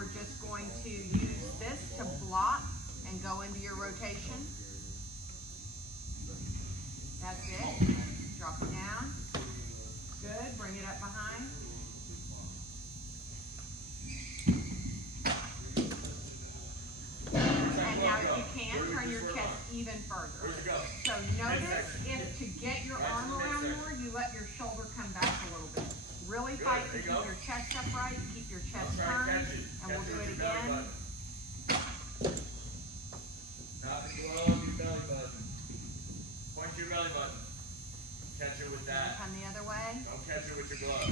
we're just going to use this to block and go into your rotation. That's it. Drop it down. Good. Bring it up behind. And now if you can, turn your chest even further. So notice if to get your arm around more, you let your shoulder come back a little bit. Really fight to keep your chest upright, keep your chest turned, and we'll do it again. Not below your belly button. Point to your belly button. Catch it with that. Come the other way. Don't catch it with your glove.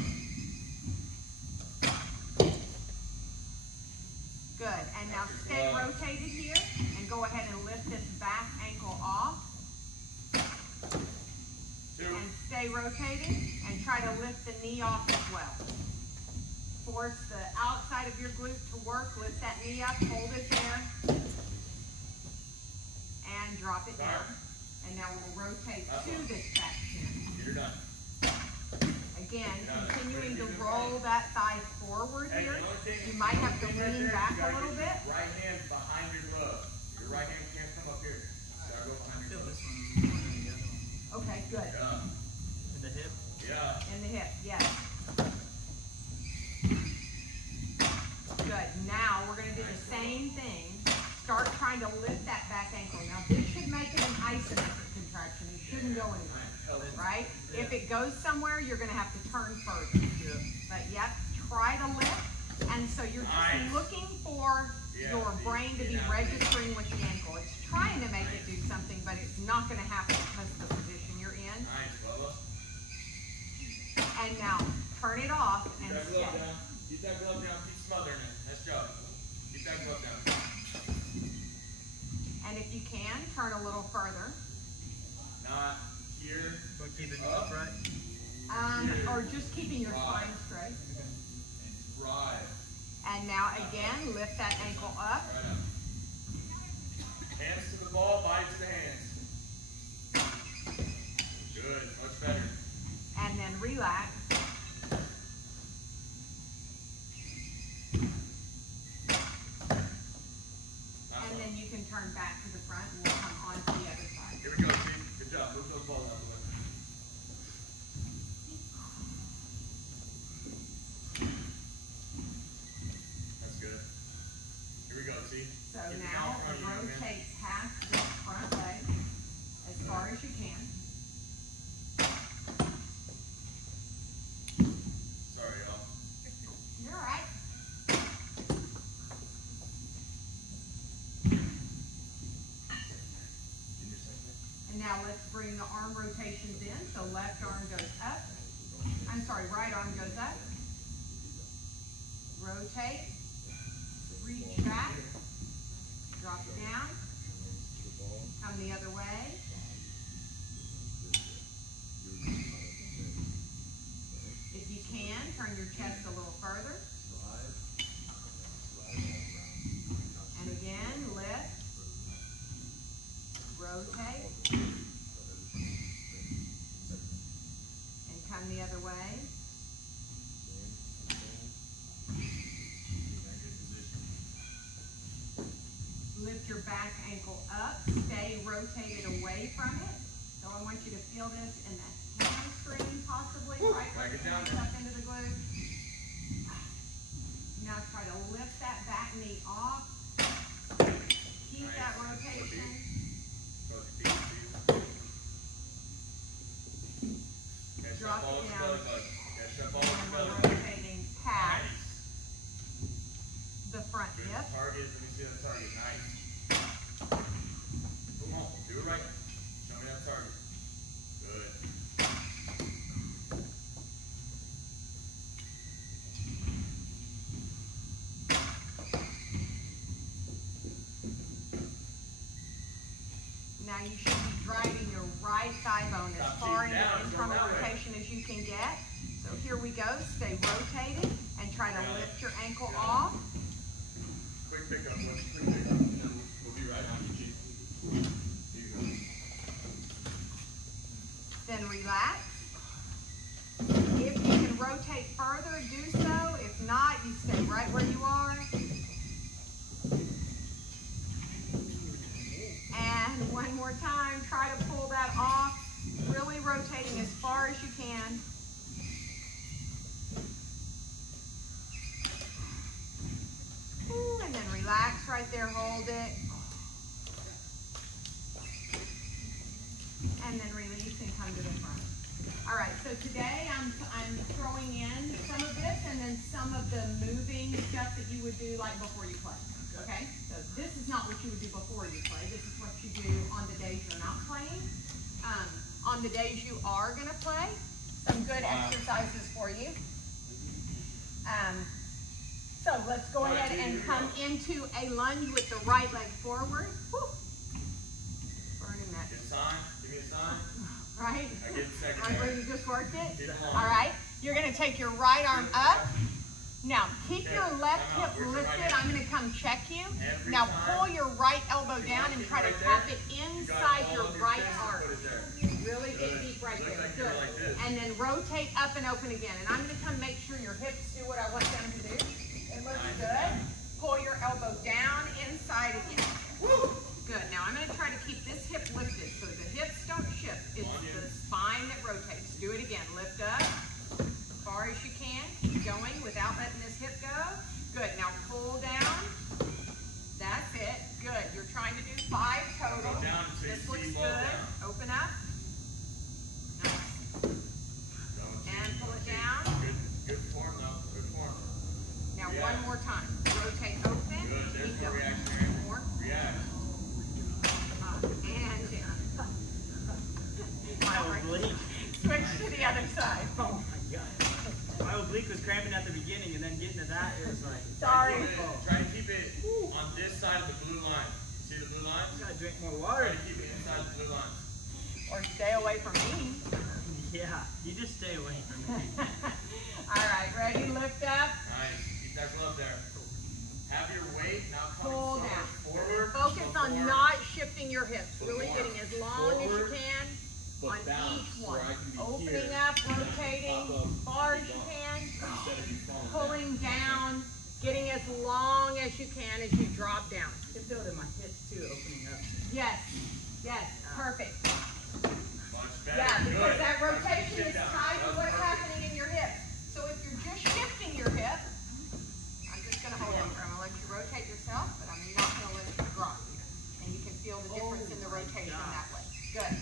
Good. And now stay rotated here and go ahead and lift this back ankle off. And stay rotated and try to lift the knee off as well. Force the outside of your glute to work. Lift that knee up, hold it there, and drop it down. And now we'll rotate to this back shin. You're done. Again, continuing to roll that thigh forward here. You might have to lean back a little bit. Right hand behind your glove. Your right hand can't come up here. So go behind your glove. Okay, good. Yeah. In the hip? Yeah. In the hip, yes. Good. Now we're going to do the same thing. Start trying to lift that back ankle. Now this should make it an isometric contraction. It shouldn't go anywhere, right? If it goes somewhere, you're going to have to turn further. But yep, try to lift. And so you're just looking for your brain to be registering with the ankle. It's trying to make it do something, but it's not going to happen because of the position you're in. And now turn it off and stay. Keep that glove down. Keep smothering it. Let's go. Keep that glove down. And if you can, turn a little further. Not here. But keep it upright. Or just keeping your spine straight. Right. And now again, lift that ankle up. Right up. Hands to the ball, body to the hands. Good, much better. And then relax. And then you can turn back to the front and we'll come on to the other side. Here we go, Steve. Good job. Move those balls out of the way. That's good. Here we go, see? So now rotate past this front leg as far as you can. Sorry, y'all. You're all right. And now let's bring the arm rotations in. So left arm goes up. I'm sorry, right arm goes up. Rotate. Reach back. Drop it down. Come the other way. If you can, turn your chest a little further. And again, lift. Rotate. And come the other way. Lift your back ankle up. Stay rotated away from it. So I want you to feel this in the hamstring possibly, right where it comes up into the glute. Now try to lift that back knee off. Keep that rotation. Drop it down. And we're rotating past the front hip. Target, let me see that target. Nice. Come on, do it right. Show me that target. Good. Now you should be driving your right thigh bone as far into the internal rotation as you can get. So here we go. Stay rotated and try to lift your ankle off. Quick pickup, let's quick pickup. We'll be right on you, Chief. Here you go. Then relax. If you can rotate further, do so. If not, you stay right where you are. again. Ooh, and then relax right there, hold it. And then release and come to the front. All right, so today I'm throwing in some of this and then some of the moving stuff that you would do like before you play. Okay? So this is not what you would do before you play. This is what you do on the days you're not playing. On the days you are going to play, some good exercises for you. So let's go ahead and come into a lunge with the right leg forward. Woo. Burning that. Get a sign. Give me a sign. Right? I get a second. Right where you just worked it? Keep it All right. You're going to take your right arm up. Now, keep Okay, your left time out. hip Where's your lifted. right I'm going to come check you. Every Now, time. pull your right elbow down and keep try to right tap there. it You got inside all your of right chest, arm. put it there. Really dig Good. deep right Look there. like Good. you're like this. And then rotate up and open again. And I'm going to come make sure your hips do what I want them to do. It looks good. Pull your elbow down inside again. Woo. Good. Now, I'm going to try to keep this hip lifted so the hips don't shift. It's the spine that rotates. Do it again. Lift up as far as you can. Keep going without letting this hip go. Good. Now pull down. That's it. Good. You're trying to do 5 total. Go down until This you looks see good. ball down. Open up. Nice. And pull it down. Good form though. Good form. Now React. one more time. Rotate open. Good. There's Keep more going. reaction here. More. React. And down. My oblique. Switch to the other side. Oh my god. My oblique was cramping at the beginning, and then getting to that, it was like. Sorry. Try to keep it on this side of the blue line. See the blue line? Gotta drink more Try water. to keep it inside the blue line. Or stay away from me. Yeah, you just stay away from me. All right, ready? Lift up. Nice. Keep that glove there. Have your weight now Pull coming so down. much forward. Focus so on forward. not shifting your hips. But Really more getting as long as you forward, can but on balance, each where one. I can be Opening here, up, rotating pop up, as far as be you gone. can. Instead of you falling Pulling down, getting as long as you can as you drop down. I can feel it in my hips too, opening up. Yes, yes, perfect. Much better. Yeah, because Good. that rotation Sit is down. tied to That was what's perfect. happening in your hips. So if you're just shifting your hip, I'm just going to hold it. I'm going to let you rotate yourself, but I'm not going to let you drop. And you can feel the difference in the rotation that way. Good.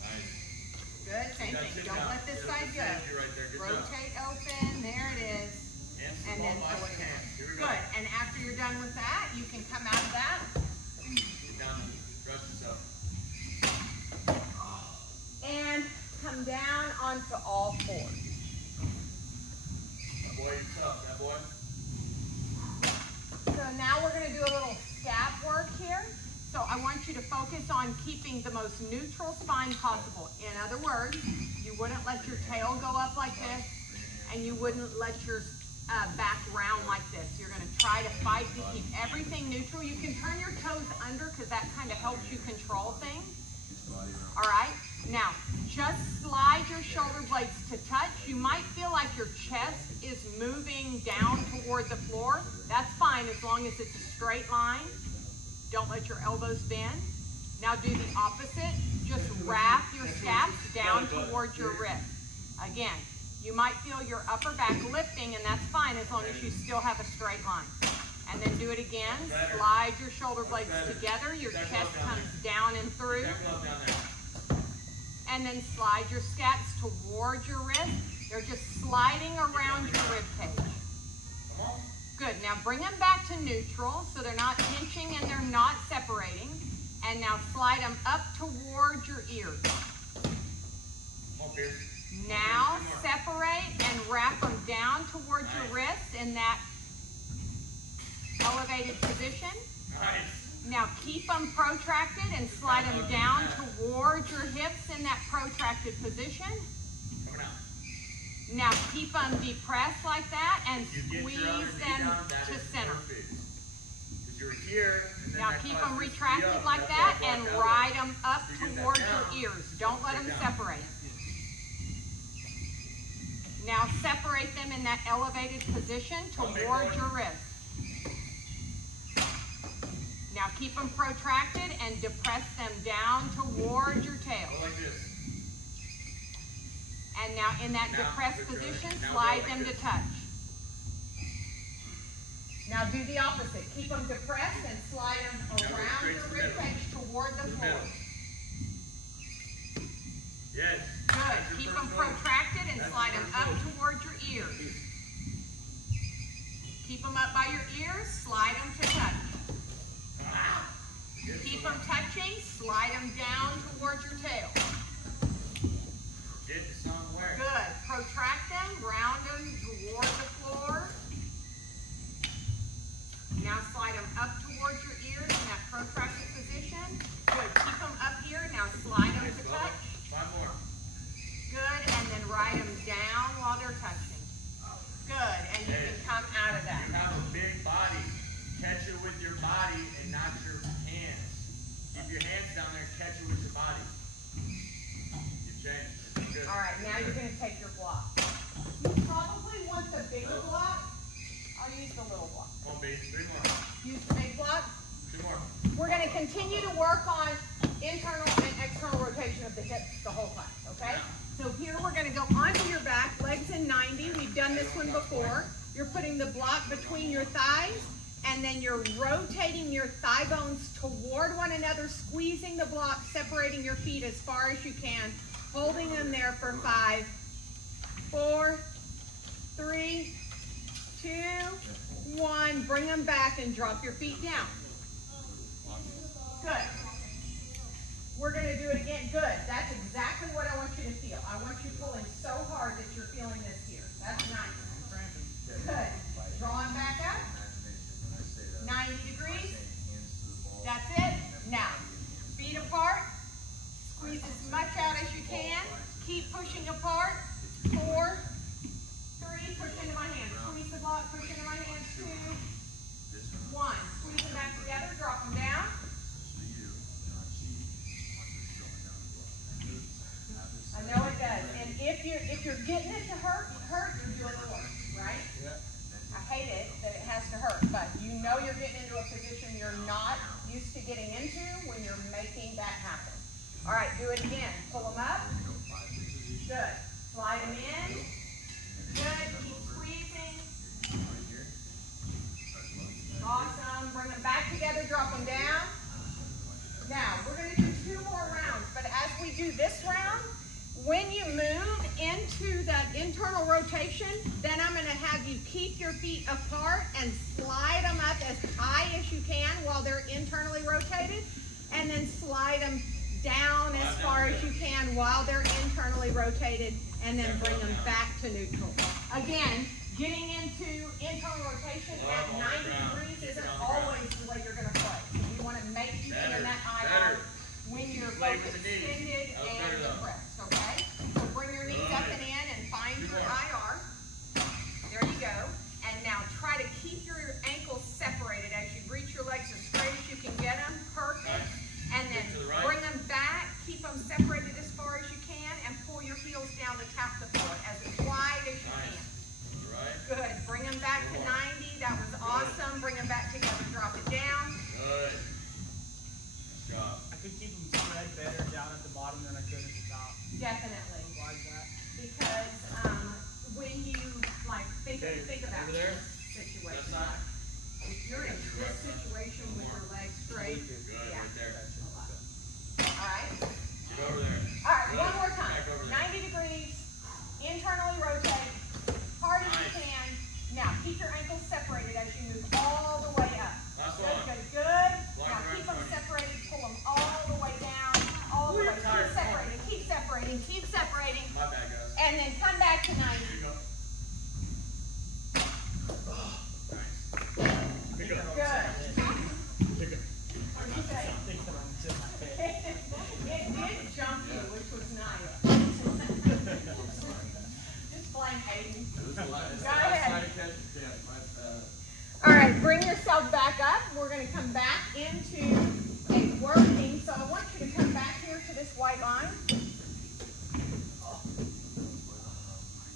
Nice. Good, same That thing. tip Don't down. let this Yeah, side that's go. the safety right there. Good job. Rotate open, there it is. Hands to And the then ball, pull biceps it hands. Here we go. Good, and after you're done with that, you can come out of that. Get down and stretch yourself. And come down onto all fours. That boy, you're tough. That boy. So now we're going to do a little scap work here. So I want you to focus on keeping the most neutral spine possible. In other words, you wouldn't let your tail go up like this, and you wouldn't let your back round like this. You're going to try to fight to keep everything neutral. You can turn your toes under because that kind of helps you control things. All right? Now, just slide your shoulder blades to touch. You might feel like your chest is moving down toward the floor. That's fine as long as it's a straight line. Don't let your elbows bend. Now do the opposite. Just wrap your scaps down towards your wrist. Again, you might feel your upper back lifting, and that's fine as long as you still have a straight line. And then do it again. Slide your shoulder blades together. Your chest comes down and through. That glove down there. And then slide your scaps towards your wrist. They're just sliding around your rib cage. Come on. Good. Now bring them back to neutral so they're not pinching and they're not separating. And now slide them up towards your ears. Come on, Pierce. Now separate and wrap them down towards your wrists in that elevated position. Nice. Now keep them protracted and slide them down towards your hips in that protracted position. Coming out. Now keep them depressed like that and If you get your other squeeze knee them down, that to is center. perfect. Because you're here, and then Now that keep causes them you to speed retracted up. like That's that why I and brought ride that them up You get that towards down. your ears. Don't let them Down. separate. Now separate them in that elevated position towards your wrist. Now keep them protracted and depress them down towards your tail. Go like this. And now in that depressed position, slide them to touch. Now do the opposite. Keep them depressed and slide them around your rib cage toward the floor. Yes. Good. Keep them protracted and slide them up towards your ears. Keep them up by your ears, slide them to touch. Keep them touching, slide them down towards your tail. Get somewhere. Good. Protract them, round them toward the floor. Now slide them up towards your ears in that protracted position. Good. Keep them up here. Now slide them to touch. 5 more. Good. And then ride them down while they're touching. Good. And you can come out of that. You have a big body. Catch it with your body and not your hands. Keep your hands down there and catch it with your body. You changed. Good. All right. Now you're going to take your block. You probably want the bigger block. I'll use the little block. Come on, B. 3 more. Use the big block. 2 more. We're going to continue to work on internal and external rotation of the hips the whole class, okay? So here we're going to go onto your back, legs in 90. We've done this one before. You're putting the block between your thighs, and then you're rotating your thigh bones toward one another, squeezing the block, separating your feet as far as you can, holding them there for 5, 4, 3, 2, 1. Bring them back and drop your feet down. Good. We're going to do it again. Good. That's exactly what I want you to feel. I want you pulling so hard that you're feeling this here. That's nice. Good. Draw them back up. 90 degrees. That's it. Now, feet apart. Squeeze as much out as you can. Keep pushing apart. 4, 3. Push into my hands. Squeeze the block. Push into my hands. 2, 1. Squeeze them back together. Drop them down. I know it does. And if you're getting it to hurt, you're doing the work, right? Yeah. I hate it that it has to hurt, but you know you're getting into a position you're not used to getting into when you're making that happen. All right, do it again. Pull them up. Good. Slide them in. Good. Keep squeezing. Awesome. Bring them back together. Drop them down. Now, we're going to do 2 more rounds, but as we do this round, when you move into that internal rotation, then I'm going to have you keep your feet apart and slide them up as high as you can while they're internally rotated, and then slide them down as far as you can while they're internally rotated, and then bring them back to neutral. Again, getting into internal rotation at 90 degrees isn't always the way you're going to play. So we want to make you feel that IR when you're both extended and depressed, okay? So bring your knees up and in and find your IR. There you go. And now try to keep your ankles separated as you reach your legs as straight as you can get them. Perfect. And then bring them back. Keep them separated as far as you can and pull your heels down to tap the floor as wide as you can. Good. Bring them back to 90. That was awesome. Bring them back together. Drop it down. Good. Nice job. I could keep them spread better down at the bottom than I could at the top. Definitely. Why is that? Because when you like think about this situation, if you're in this situation with your legs straight, Good. yeah. Right there. All right. Get over there. All right. Good. One more time. Back over there. 90 degrees. Internally rotate. Hard as you can. Now keep your ankles separated as you move all the way up. Last Good, one. good, good. Block Now around keep them front. separated. Pull them all the way down. All the way. Keep separating. Keep separating. Keep separating. My bad, guys. And then come back to 90. Here you go. Nice. Pick up. Good. Pick up. What did you say? It did jump you, which was nice. Just blame Aiden. Go ahead. All right, bring yourself back up. We're going to come back into a working. So I want you to come back here to this white line.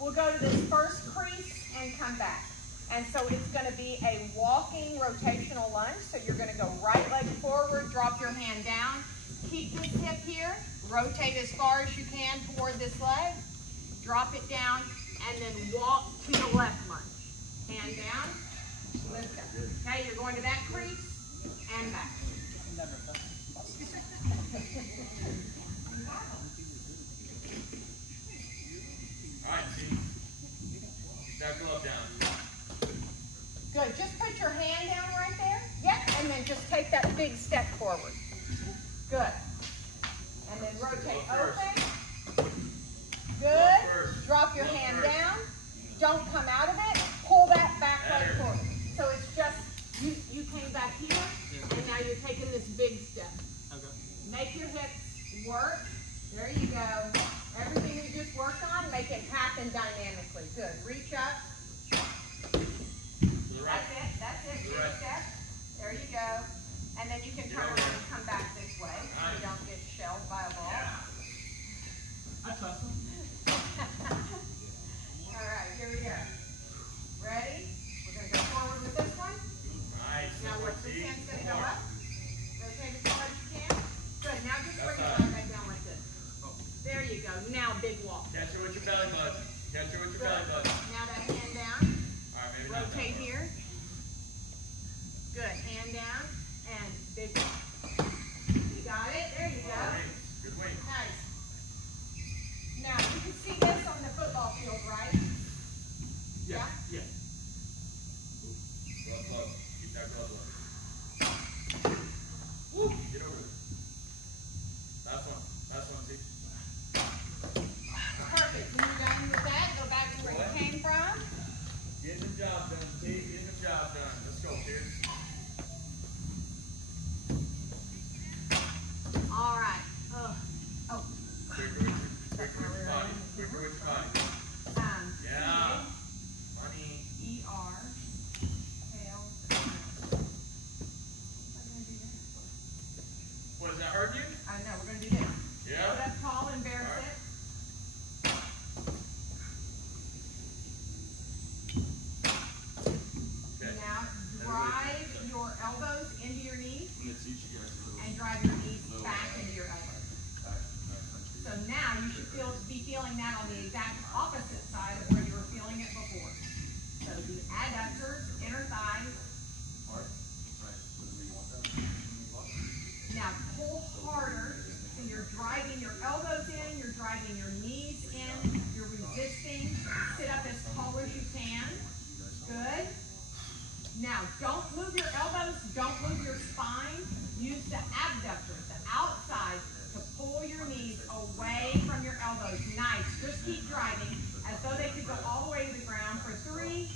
We'll go to this first crease and come back. And so it's going to be a walking rotational lunge. So you're going to go right leg forward, drop your hand down, keep this hip here, rotate as far as you can toward this leg. drop it down, and then walk to the left lunge. Hand down, lift up. Okay, you're going to that crease and back. All right, team. That glove down. Good. Just put your hand down right there. Yep. And then just take that big step forward. Good. And then rotate open. Good. Drop your hand down. Don't come out of it. Pull that back leg forward. So it's just, you came back here, and now you're taking this big step. Okay. Make your hips work. There you go. Everything we just worked on, make it happen dynamically. Good. Reach up. That's it. That's it. Big step. There you go. And then you can turn around and come back this way so you don't get shelled by a ball. I trust him. All right, here we go. Ready? We're going to go forward with this one. Nice. Now look, this hand's going to go up. Rotate as far as you can. Good. Now just bring your leg back down like this. There you go. Now big walk. Catch her with your belly button. Catch her with your belly button. Now that hand down. All right, maybe not Rotate that here. Good. Hand down and big walk. You got it? There you go. Good wing. Nice. Now you can see this on the football field, right? Yeah? Yeah. Glove, glove. Keep that glove low. Woo! Get over there. Last one. Last one, see? Perfect. When you're done with that, go back to where you came from. Getting the job done, T. Getting the job done. Let's go, Pierce. All right. Oh. Quicker with your body. Quicker with your body. Yeah. Money. ER. Tail. What, is that hurting you? I know, we're going to do this. Yeah. Put up tall and bear All right. sit. Okay. Now drive your elbows into your knees and drive your knees back into your elbows. So now you should be feeling that on the exact opposite side of where you were feeling it before. So the adductors, inner thighs. Now pull harder. So you're driving your elbows in, you're driving your knees in, you're resisting. Sit up as tall as you can. Good. Now don't move your elbows, don't move your spine. Use the abductors, the outside, to pull your knees away from your elbows. Nice. Just keep driving as though they could go all the way to the ground for 3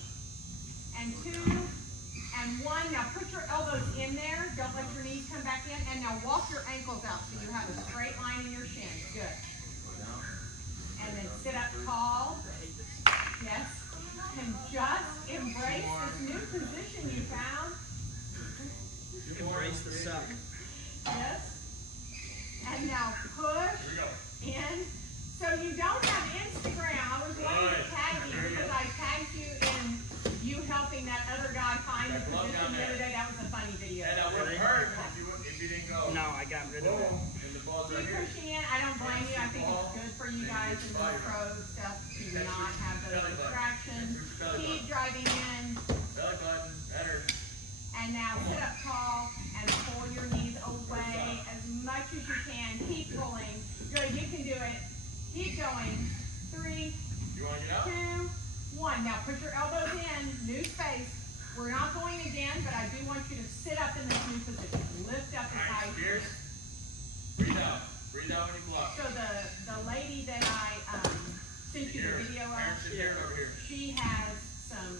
and 2 and 1. Now put your elbows in there. Don't let your knees come back in. And now walk your ankles out so you have a straight line in your shins. Good. And then sit up tall. Yes. And just embrace this new position you found. Embrace the suck. Yes. And now push in. So you don't have Instagram. I was wanting to tag you because I tagged you in you helping that other guy find the position the other day. That was a funny video. And that wouldn't hurt if you didn't go. No, I got rid of it. And the ball's right Keep here. pushing in. I don't blame you. I think it's good for you guys and the pro stuff to not have those distractions. Keep driving in. Belly button. Better. And now sit up tall and pull your knees away as much as you can. Keep pulling. Good, you can do it. Keep going. 3, You want to get up? 2, 1. Now put your elbows in. New space. We're not going again, but I do want you to sit up in this new position. Lift up as high as you Pierce. can. Breathe out. Breathe out when you block. So the lady that I sent you the video of, she has some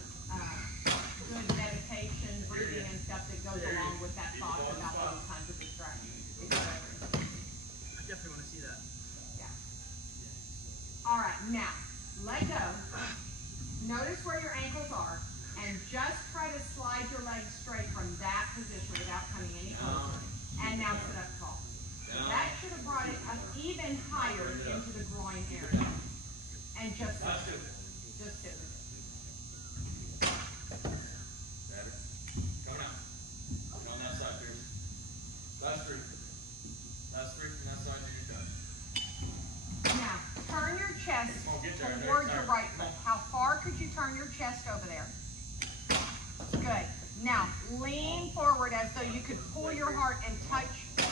good meditation, breathing, and stuff that goes along with that thought about those kinds of distractions. I definitely want to see that. Yeah. All right, now let go. Notice where your ankles are, and just try to slide your legs straight from that position without coming any closer. And now sit up tall. That should have brought it up even higher into the groin area. And just sit with it. Just sit with it. Better. Coming out. And on that side, Pierce. Last 3. Last 3 from that side, and you're done. Now, turn your chest get there. towards your right foot. How far could you turn your chest over there? Good. Now, lean forward as though you could pull your heart and touch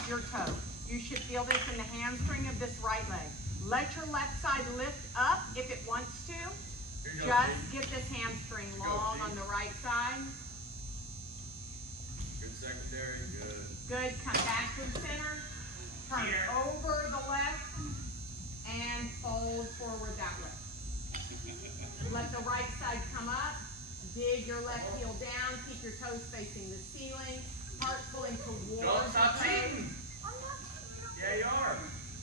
your toe. You should feel this in the hamstring of this right leg. Let your left side lift up if it wants to. Just get this hamstring long on the right side. Good secondary, good. Good. Come back to the center. Turn over the left and fold forward that way. Let the right side come up. Dig your left heel down. Keep your toes facing the ceiling. Heart pulling towards Don't stop the toes. cheating. I'm not cheating. Yeah, you are.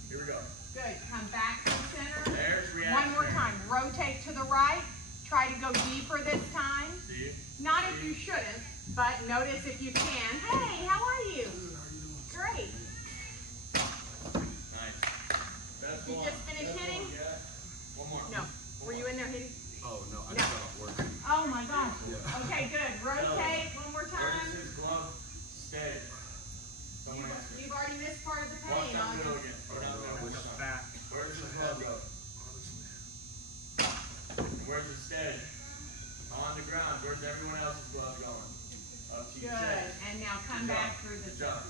Here we go. Good. Come back to the center. There's reaction. One more time. Rotate to the right. Try to go deeper this time. See? Not if you shouldn't, but notice if you can. Hey, how are you? Great. Nice. Best You one. just finished hitting? Yeah. One more. No. Were you in there hitting? Oh, no, I No. just got off work. Oh my gosh. Yeah. Okay, good. Rotate one more Where time. does his glove stay? Someone answer. You've already missed part of the Walk pain. down the middle August. again. Go down the middle. With the back. Where does his glove go? And where's it stay? On the ground. Where's everyone else's glove going? Up to your Good. chest. And now come Good back job. through the Good job.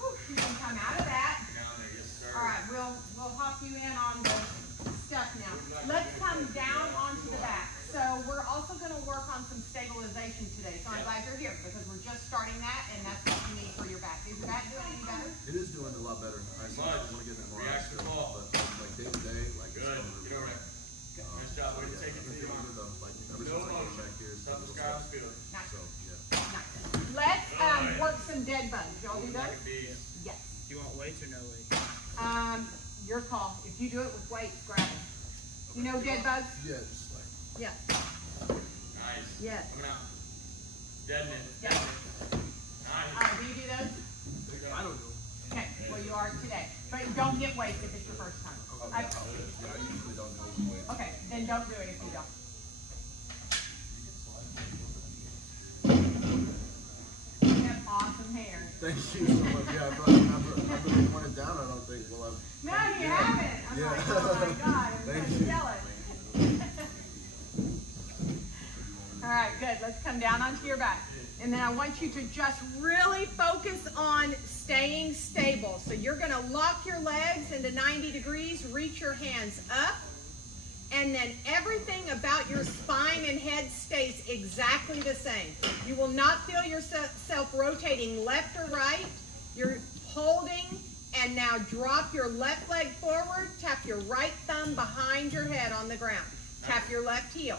Whew, you can come out of that. Down there, yes sir. All right, we'll hop you in on the stuff now. Let's come down onto the back. So we're also going to work on some stabilization today. So I'm glad you're here because we're just starting that, and that's what you need for your back. Is your back doing any better? It is doing a lot better. I still want to get that more React to the ball. but like day to day, like Good. it's going Get over there. Nice job. Way to take it to the arm. Like ever No since I came motion. back here, it's Stop been the a little sky on stuff. the field. Nice. So yeah. Nice. Let's work some dead bugs. Y'all do Like those? a beast. Yes. Do you want weights or no weights? Your call. If you do it with weights, grab them. You know dead bugs? Yeah, just like Yeah. Nice. Yes. Coming out. Deadening. Yeah. Nice. All right, do you do those? I don't know. Okay, well you are today. But don't get weights if it's your first time. Yeah, I usually don't know the way. Okay, then don't do it if you don't. You have awesome hair. Thank you so much. Yeah, I've really worn it down. I don't think. Well, No, you haven't. I'm Yeah. like, oh my God, I'm Thank so you. jealous. All right, good. Let's come down onto your back. And then I want you to just really focus on staying stable. So you're going to lock your legs into 90 degrees, reach your hands up, and then everything about your spine and head stays exactly the same. You will not feel yourself rotating left or right. You're holding, and now drop your left leg forward, tap your right thumb behind your head on the ground. Tap your left heel.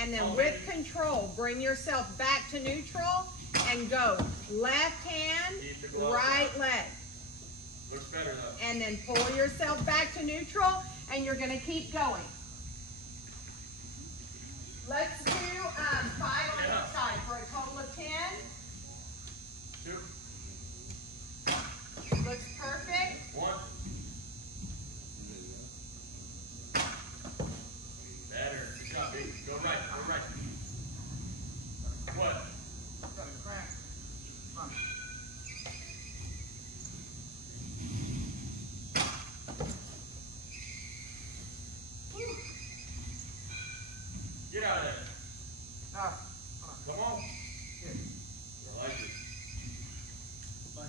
And then with control, bring yourself back to neutral and go left hand, right leg. Looks better though. And then pull yourself back to neutral, and you're going to keep going. Let's do 5 on each side for a total of 10. 2. Looks perfect. 1. Better. Good job, baby. Go right. Go right. What? Get out of there. Come on. I like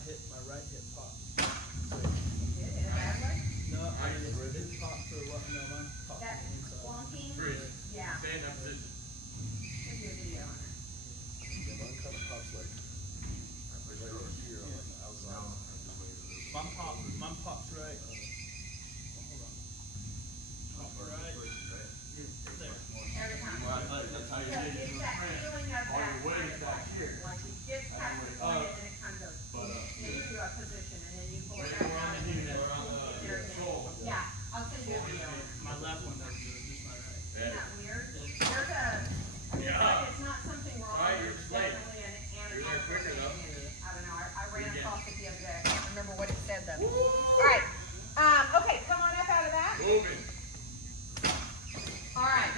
it. My right hip popped. No, I just it didn't pop for what? No, mine popped That from the inside. wonky. Freeze. Yeah. Stay in that position. Give you a video on it. Yeah, mine kind of pops like right over here on the outside. Mine popped right. Hold on. Popped right. Here, there. Every time. That's how you So did it. it's that feeling of All that. your weight is back here. Once you get past the point, and then it kind of goes into a position, and then you pull it back down. And then there it is. Yeah, I'll send you a video. My left one doesn't do it, just my right. Isn't that weird? There's a, I mean, it's not something wrong. Right, you're There's just late. definitely an You're there quicker, though. I don't know. I ran Again. across it the other day. I can't remember what it said though. All right. Okay, come on up out of that. Moving. All right,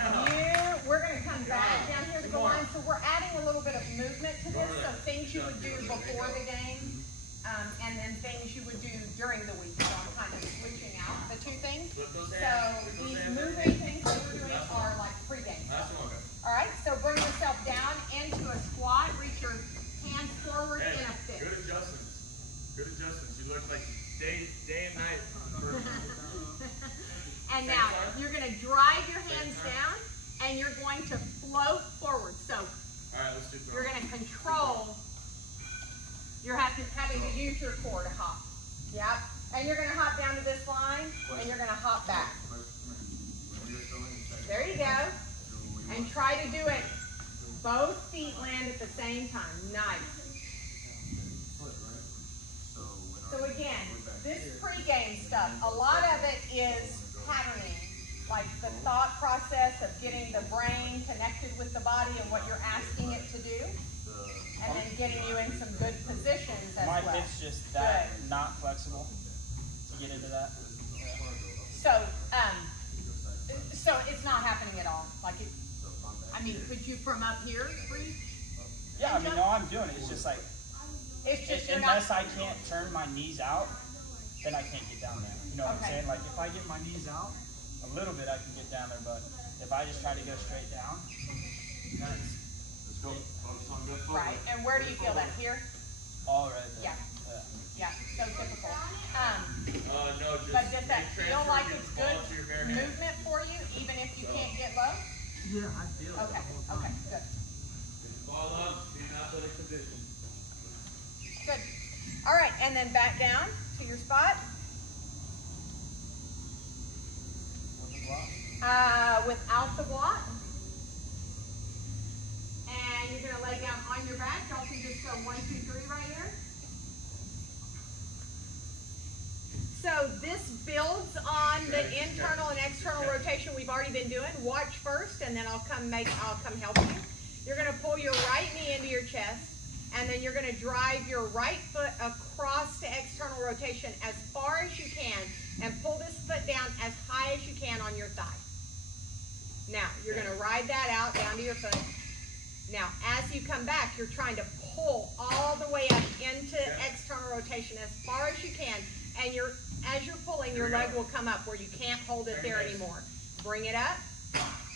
we're going to come back down here to the line. So we're adding a little bit of movement to this. So things you would do before the game, and then things you would do during the week. So I'm kind of switching out the two things. So these moving things that we're doing are like pregame. All right, so bring yourself down into a squat. Reach your hands forward in a fist. Good adjustments. Good adjustments. You look like day and night. And now you're going to drive your hands down, and you're going to float forward. So all right, let's do it. You're going to control. You're having to use your core to hop. Yep. And you're going to hop down to this line, and you're going to hop back. There you go. And try to do it. Both feet land at the same time. Nice. So again, this pregame stuff, a lot of it is patterning. Like the thought process of getting the brain connected with the body and what you're asking it to do. And then getting you in some good positions as well. My hip's just that not flexible to get into that. Yeah. So it's not happening at all. Like it. I mean, could you from up here reach? Yeah, I mean, no, I'm doing it. It's just like, it's just unless I can't turn my knees out, then I can't get down there. You know what I'm saying? Like if I get my knees out a little bit, I can get down there. But if I just try to go straight down, that's right. And where do you feel that? Here? All right there. Yeah. So typical. No, but does that feel like it's good movement for you, even if you can't get low? Yeah, I feel it. Okay, good. Ball up, be in athletic position. Good. All right, and then back down to your spot. Without the block. And you're going to lay down on your back. Y'all can just go 1, 2, 3 right here. So this builds on the internal and external rotation we've already been doing. Watch first, and then I'll come help you. You're going to pull your right knee into your chest, and then you're going to drive your right foot across to external rotation as far as you can, and pull this foot down as high as you can on your thigh. Now, you're going to ride that out down to your foot. Now, as you come back, you're trying to pull all the way up into external rotation as far as you can, and as you're pulling, your leg will come up where you can't hold it there anymore. Bring it up.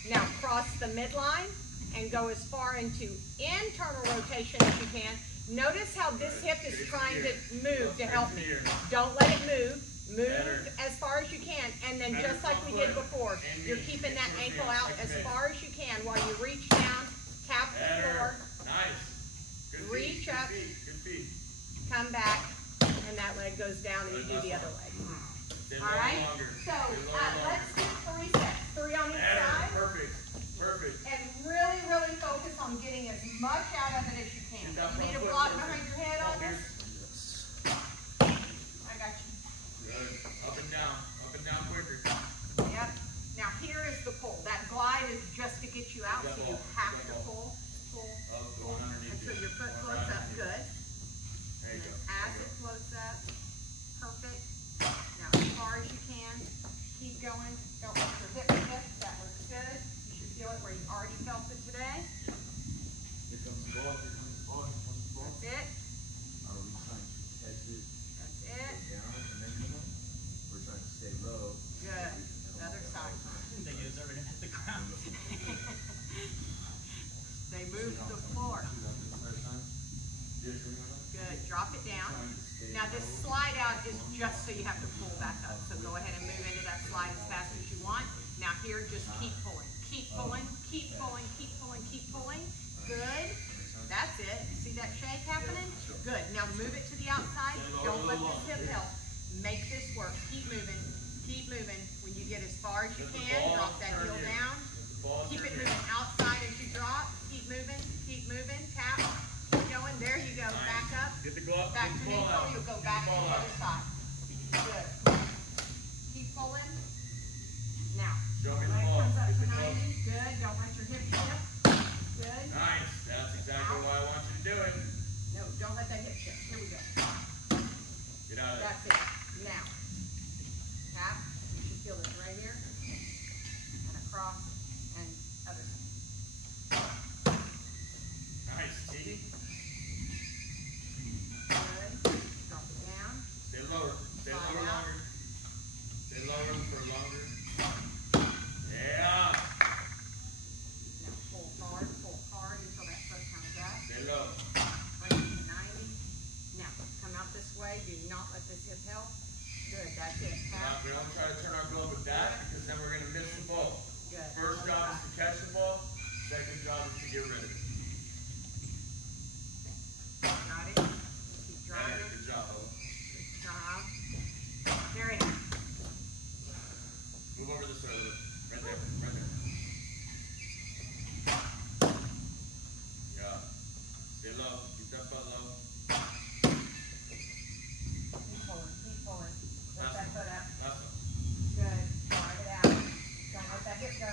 Now, cross the midline and go as far into internal rotation as you can. Notice how this hip is trying to move to help me. Don't let it move. Move as far as you can, and then just like we did before, you're keeping that ankle out as far as you can while you reach down, tap the floor, reach up, come back, and that leg goes down, and you do the other leg. All right? So let's do 3 sets, 3 on each side. Perfect. And really, really focus on getting as much out of it as you can. You need a block behind your head on this? I got you. Good. Up and down quicker. Yep. Now here is the pull. That glide is just to get you out, so you have to pull until your foot floats up. Good. There you go. As it floats up, perfect. Now as far as you can, keep going. Don't let your hip shift. That looks good. You should feel it where you already felt it today. Here comes the ball. That's it. Are we trying to catch it? That's it. Down and then come up? We're trying to stay low. Good. Other side. I didn't think it was ever going to hit the ground. They moved the floor. Good. Drop it down. Now this slide out is just so you have to pull back up. So go ahead and move into that slide as fast as you want. Now here, just keep pulling. Keep pulling. Keep pulling. Keep pulling. Keep pulling. Good. That's it. See that shake happening? Good. Now move it to the outside. Don't let this hip help. Make this work. Keep moving. Keep moving. When you get as far as you can, drop that heel down. Keep it moving outside as you drop. Keep moving. Keep moving. Tap. Keep going. There you go. Back up. Get the glove. Back to neutral. You'll go back to the other side. Good. Keep pulling. Now. Show me the Leg ball. comes up Get to the glove. 90. Good. Don't let your hip shift. Good. Nice. That's exactly why I want you to do it. No, don't let that hip shift. Here we go. Get out of there. That's it. Now. Tap. You should feel this right here. And across. And other side. Nice, T. Good. Drop this way a little. Right there, right there. Yeah. Stay low. Keep that foot low. Keep pulling, keep pulling. Lift that foot up. Last one. Good. Drive it out. Don't let that hip go.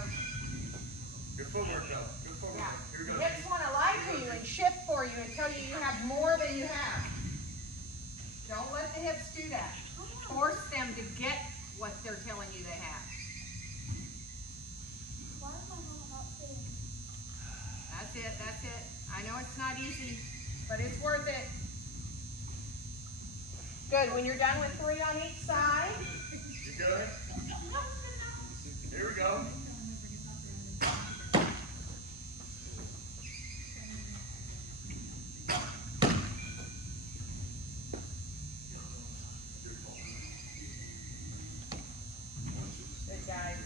Good footwork though. Good footwork. Yeah. Here we go. The hips want to lie to you and shift for you and tell you you have more than you have. Don't let the hips do that. Force them to get what they're telling you they have. Why is my mama not saying? That's it, that's it. I know it's not easy, but it's worth it. Good, when you're done with 3 on each side. You good? Here we go. Good, guys.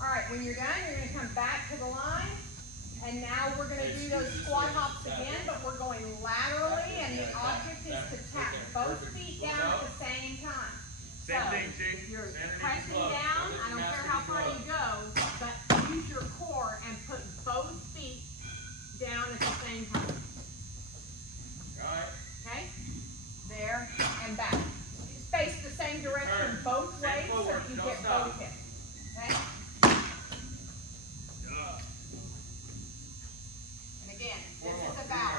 All right, when you're done, you're going to come back to the line. And now we're going to do those squat hops again, but we're going laterally, and the object is to tap both feet down at the same time. Same thing, G. You're Stand underneath pressing the glove. down, I don't care how far you go, but use your core and put both feet down at the same time. All right. Okay? There and back. Face the same direction both ways so that you get both hips. Okay? And again, this is about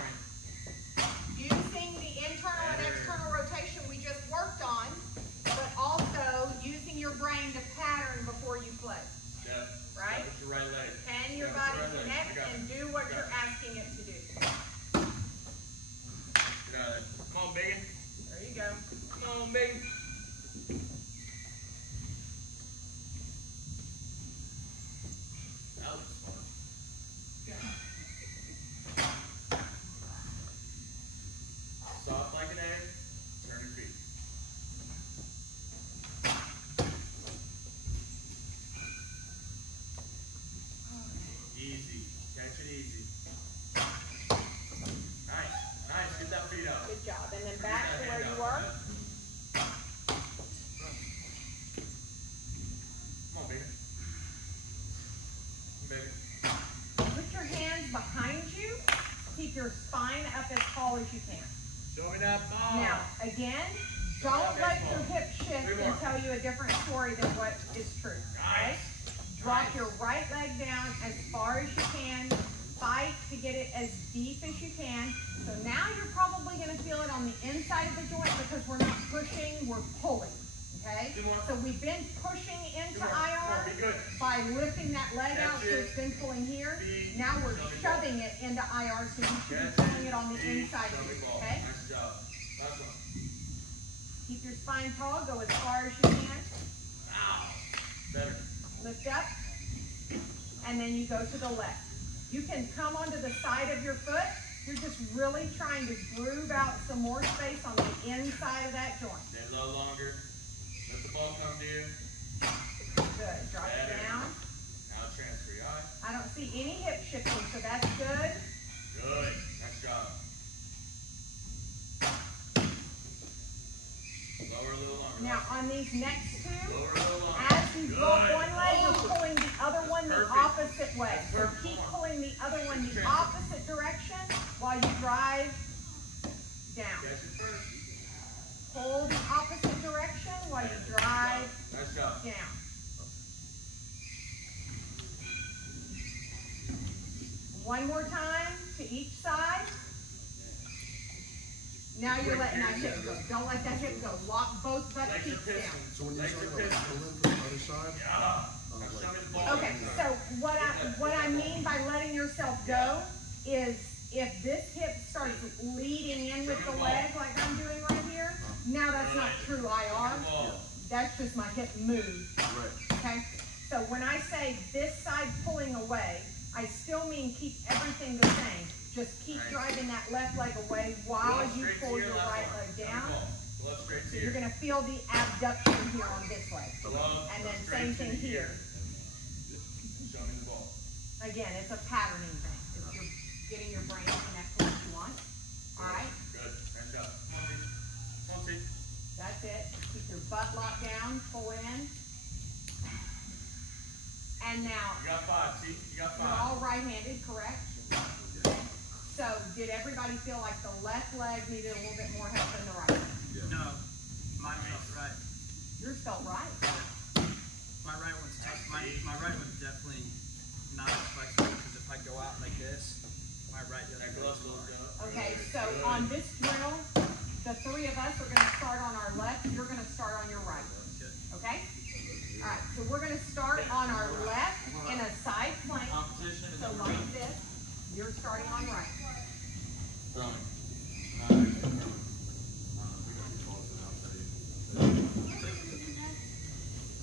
using the internal and external rotation we just worked on, but also using your brain to pattern before you play. Step. Right? Step with your right leg. Can your Step body with your right leg. connect I got and it. do what I got you're it. asking it to do? Get out of there. Come on, Megan. There you go. Come on, Megan. That was fun. Soft like an egg. Turn your feet. Easy. Catch it easy. Nice. Nice. Get that feet up. Good job. And then back Get to that where hand you up. were. Come on, Megan. Megan. Put your hands behind you. Keep your spine up as tall as you can. Show me that ball. Now, again, don't let your hip shift and tell you a different story than what is true. Right? Drop your right leg down as far as you can. Fight to get it as deep as you can. So now you're probably going to feel it on the inside of the joint because we're not pushing, we're pulling. Okay? So we've been pushing into IR Be good. by lifting that leg out, so it's been pulling here. Now we're shoving it into IR, so you should be pulling it on the inside too. Okay? Nice job. Last one. Keep your spine tall, go as far as you can. Ow. Better. Lift up, and then you go to the left. You can come onto the side of your foot. You're just really trying to groove out some more space on the inside of that joint. Stay low longer. Let the ball come to you. Good. Drop it down. Now transfer your eye. I don't see any hip shifting, so that's good. Good. Nice job. Lower a little longer. Now on these next two, Lower a little longer. as you go Good. one leg, you're pulling the other one the Perfect. opposite way. That's So perfect. keep Come on. pulling the other one the Transfer. opposite direction while you drive down. Catch it first. Pull the opposite direction while you drive Nice job. down. One more time to each side. Now you're letting that hip go. Don't let that hip go. Lock both butt Legs are cheeks down. piston. So when you're Legs saying are like piston. pull in from the other side, Yeah. Now show me the ball. Okay, so what I mean by letting yourself go is if this hip starts leading in with the leg like I'm doing right here, now that's not true IR. That's just my hip move. right? Okay? So when I say this side pulling away, I still mean keep everything the same. Just keep driving that left leg away while you pull your right leg down. Glove straight So to you're you. going to feel the abduction here on this leg. Glove And then straight same to thing the here. Show me the ball. Again, it's a patterning thing. It's you're getting your brain to connect to what you want. And now, You got 5, see? You got 5. you're all right-handed, correct? So, did everybody feel like the left leg needed a little bit more help than the right? No, mine felt right. Yours felt right. My right one's tough. My right one's definitely not as flexible because if I go out like this, my right doesn't go as far. Okay, so on this drill, the 3 of us are going to start on our left. You're going to start on your right. Okay? All right, so we're going to start on our left in a side plank. So like this, you're starting on right.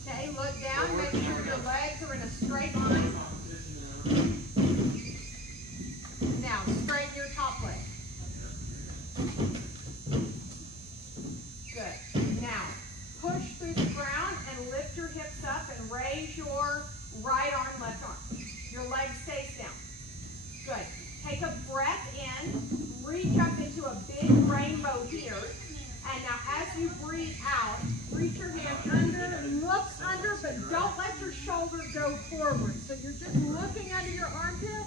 Okay, look down, make sure your legs are in a straight line. Now, straighten your top leg. Good. Now, push through the ground and lift your hips up and raise your right arm, left arm. Your leg stays down. Good. Take a breath in, reach up into a big rainbow here. And now as you breathe out, reach your hand under, look under, but don't let your shoulder go forward. So you're just looking under your armpit,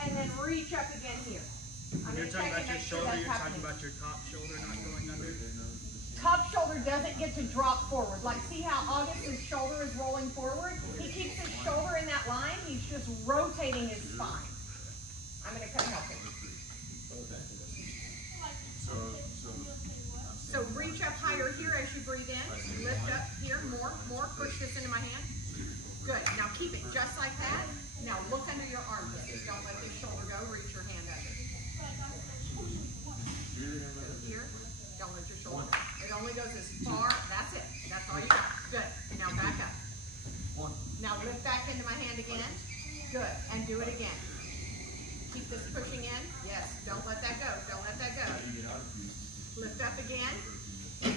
and then reach up again here. You're talking about your shoulder, you're talking about your top shoulder not going under? Top shoulder doesn't get to drop forward. Like, see how August's shoulder is rolling forward? He keeps his shoulder in that line. He's just rotating his spine. I'm going to come help him. So reach up higher here as you breathe in. Lift up here, more. Push this into my hand. Good. Now keep it just like that. Now look under your armpit. Don't let this shoulder go. Reach your hand under. Here. Don't let your shoulder go. It only goes as far. That's it. That's all you got. Good. Now back up. Now lift back into my hand again. Good. And do it again. Keep this pushing in. Yes. Don't let that go. Don't let that go. Lift up again. Good.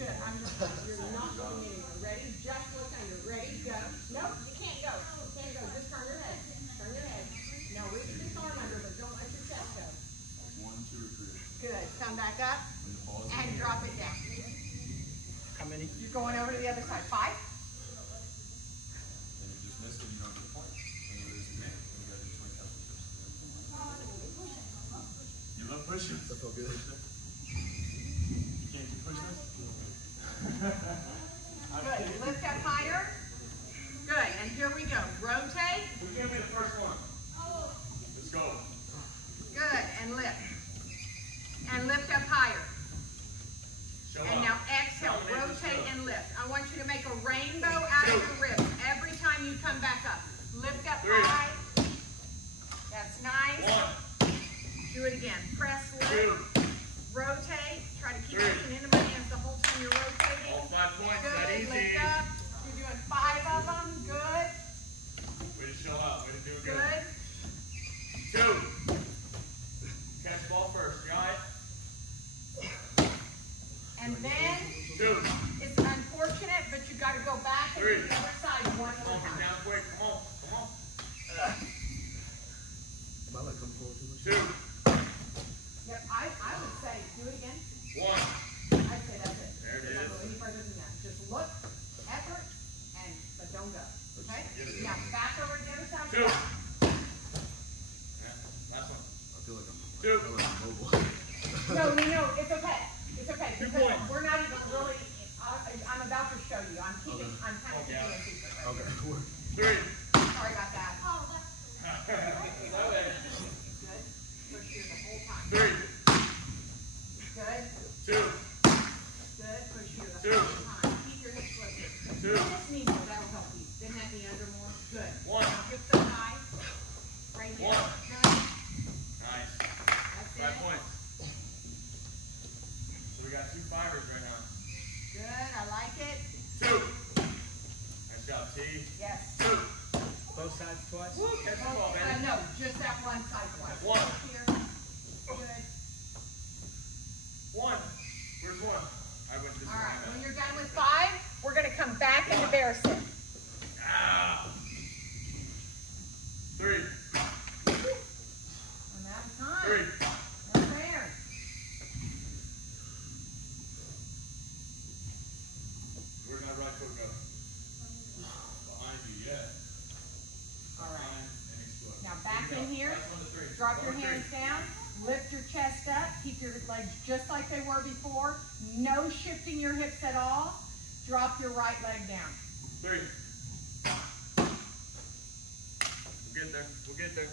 You're not going anywhere. Ready? Just look under. Ready? Go. No, you can't go. You can't go. Just turn your head. Turn your head. Now reach this arm under, but don't let your chest go. Good. Come back up and drop it down. How many? You're going over to the other side. 5. Push it. That felt good. You can't keep pushing this? Good. Lift up higher. Good. And here we go. Rotate. Who gave me the first one? Let's go. Good. And lift. And lift up higher. And now exhale. Rotate and lift. I want you to make a rainbow out of your ribs every time you come back up. Lift up high. That's nice. 1. Do it again. Press, lift, rotate. Try to keep pushing into my hands the whole time you're rotating. All 5 points. Good. That easy. Lift up. You're doing 5 of them. Good. Way to show up. Way to do it good. Good. 2. Catch ball first. You got it? And then 2. it's unfortunate, but you got to go back and do the other side one Come more on, time. down quick. Come on. Come on. Am I like coming forward too much? 2. Yep, I would say do it again. 1. I'd say that's it. There it Don't is. go any further than that. Just look, effort, but don't go. Okay? Now back over to the other side. 2. Yeah, last one. I feel like I'm 2. mobile. No, it's okay. It's okay. 2 Because points. we're not even really, I'm about to show you. I'm kind of keeping a secret. Okay. 3. Sorry about that. Good. Push here the whole time. 3. Good. 2. Good. Push here the 2. whole time. Keep your hips lifted. 2. This knee more. That'll help you. Bend that knee under more. Good. 1. Hips up high. Right here. 1. Good. Nice. That's 5 it. points. So we got 2 fibers right now. Good. I like it. 2. Nice job, T. Yes. 2. Both sides twice? Catch the ball, baby. No, just that one side twice. 1. Here. Good. 1. Where's 1? I went this All way. right. When you're done with 5, we're going to come back into bear sit. Ah. 3. One at a time. 3. Right there. Where'd my right foot go? hands down. Lift your chest up. Keep your legs just like they were before. No shifting your hips at all. Drop your right leg down. 3. We'll get there. We'll get there.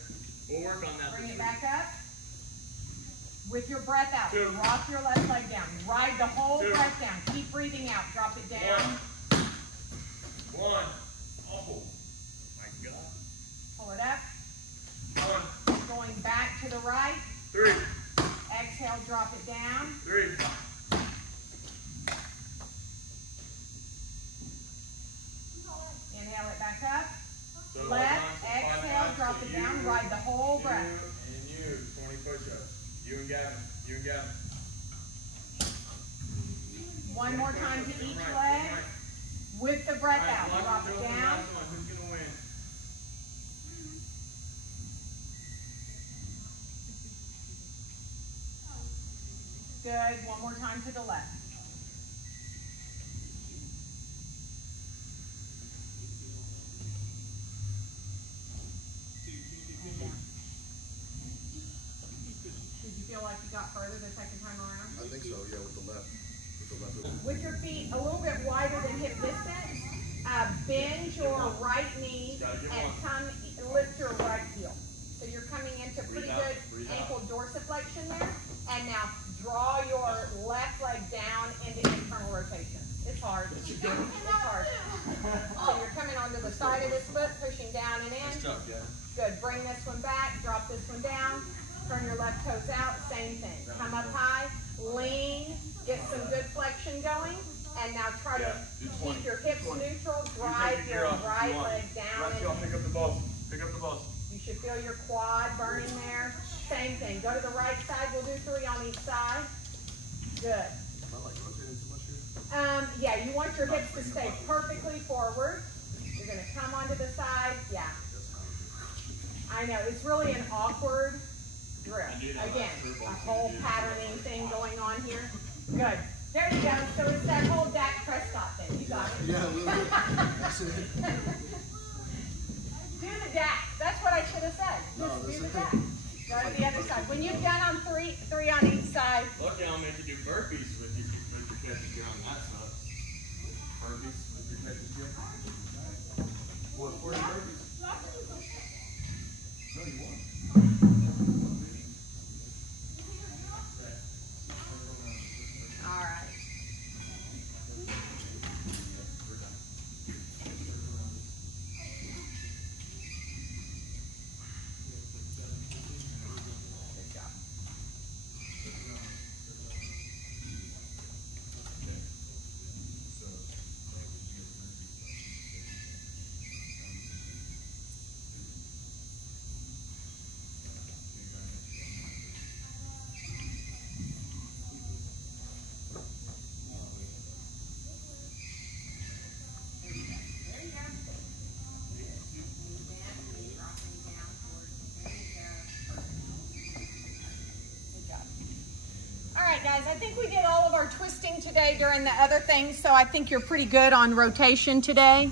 We'll work on that. Bring it back up. With your breath out, 2. drop your left leg down. Ride the whole 2. breath down. Keep breathing out. Drop it down. 1. Oh, my God. Pull it up. 1. Going back to the right. 3. Exhale, drop it down. 3. Inhale it back up. So Left, five exhale, times. drop So it you, down. Ride the whole breath. You, and you. 20 push-ups. You and Gavin. You and Gavin. One more time to each Right, leg. right. With the breath Right, out. block Drop your it toe for the down. last one. Who's gonna win? Good. One more time to the left. And down. Did you feel like you got further the second time around? I think so, yeah, with the left. With the left. With your feet a little bit wider than hip distance, bend your right knee and come lift your right heel. So you're coming into pretty good ankle dorsiflexion there. And now draw your left leg down into internal rotation. It's hard. It's hard. So you're coming onto the side of this foot, pushing down and in. Good. Bring this one back. Drop this one down. Turn your left toes out. Same thing. Come up high. Lean. Get some good flexion going. And now try to keep your hips neutral. Drive your right leg down. Pick up the balls. Pick up the balls. You should feel your quad burning there. Same thing. Go to the right side. We'll do 3 on each side. Good. Am I like rotating too much here? Yeah, you want your hips to stay perfectly forward. You're going to come onto the side. Yeah. I know. It's really an awkward drill. Again, a whole patterning thing going on here. Good. There you go. So it's that whole Dak Prescott thing. You got it. Yeah, a little bit. That's it. Do the Dak. That's what I should have said. Just do the Dak. Go to the other side. When you've done on three on each side. Lucky I'll make you do burpees with your catch and on that side. Burpees with your catch and What, 40 burpees? No, you won't. All right. Good job. There you go. Good job. All right, guys, I think we did all of our twisting today during the other things, so I think you're pretty good on rotation today.